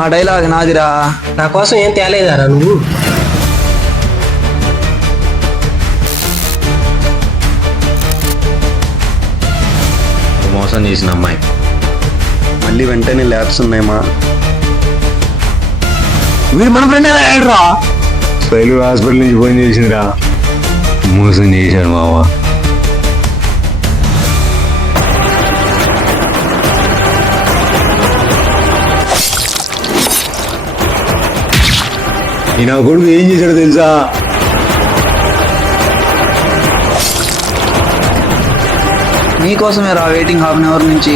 ఆ డైలాగ్ నాదిరా. నా కోసం ఏం తేలేదారా నువ్వు? మోసం చేసిన అమ్మాయి మళ్ళీ వెంటనే ల్యాబ్స్ ఉన్నాయమ్మా. వీడు మన ఫ్రెండ్ రా. శైలు హాస్పిటల్ నుంచి ఫోన్ చేసిందిరా. మోసం చేశాడు మావా. ఈ నా కొడుకు ఏం చేశాడో తెలుసా? నీకోసమే రా వెయిటింగ్ హాఫ్ అన్ అవర్ నుంచి.